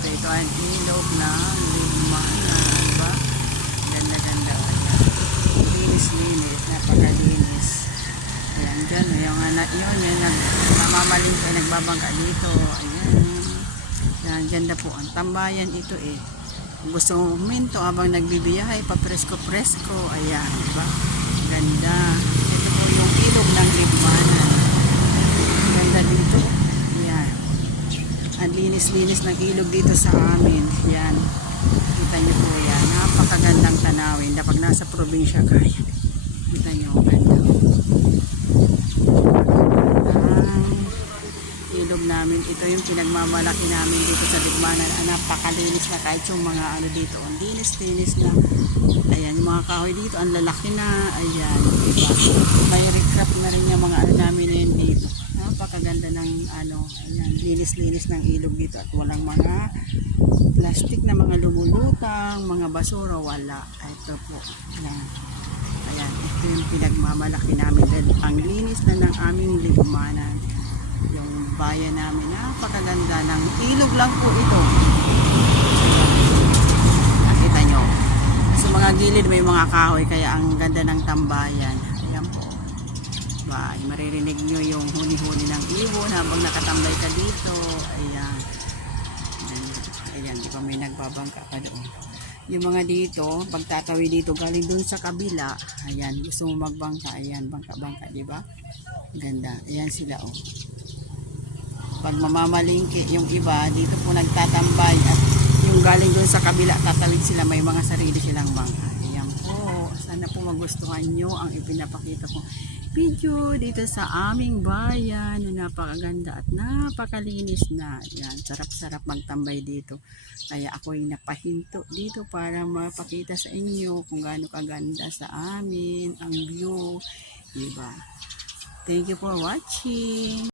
dito. Ito ang ilog ng Ligmana, diba? Ganda-ganda. Linis-linis, napakalinis. Ayan, dyan, yung anak yun, yung namamalingke, nagbabangka dito. Ayan. Yan, ganda po ang tambayan ito eh. Kung gusto mong huminto habang nagbibiyahe, papresko-presko. Ayan, diba? Ganda. Ito po yung ilog ng Ligmana. Ganda dito. Ayan. Ang linis-linis ng ilog dito sa amin. Yan. Kita nyo po yan. Napakagandang tanawin. Kapag nasa probinsya kaya. Kita nyo. Ganda. Ilog namin. Ito yung pinagmamalaki namin dito sa Ligmana. Napakalinis na kahit yung mga ano dito. Ang linis-linis na. Ayan. Yung mga kahoy dito. Ang lalaki na. Ayan. Diba? May recrap na rin yung mga ano namin na yun dito. Napakaganda ng ano, ayan, linis-linis ng ilog dito at walang mga plastic na mga lumulutang, mga basura, wala. Ito po. Ayan. Ayan, ito yung pinagmamalaki namin dahil ang linis na ng aming Ligmana. Yung bayan namin, napakaganda ng ilog lang po ito. Nakita nyo. Sa mga gilid may mga kahoy kaya ang ganda ng tambayan. Ayan po. Ay, maririnig nyo yung huni-huni ng ibon habang nakatambay ka dito. Ayan. Ayan, di ba may nagbabangka pa doon. Yung mga dito, pagtatawi dito, galing doon sa kabila. Ayan, gusto mo magbangka. Ayan, bangka-bangka, di ba? Ganda. Ayan sila, oh. Pag mamamalingki yung iba, dito po nagtatambay. At yung galing doon sa kabila, tatawid sila. May mga sarili silang bangka. Ayan po. Sana po magustuhan nyo ang ipinapakita ko video dito sa aming bayan na napakaganda at napakalinis na. Yan, sarap-sarap magtambay dito. Kaya ako ay napahinto dito para mapakita sa inyo kung gaano kaganda sa amin ang view. Diba? Thank you for watching.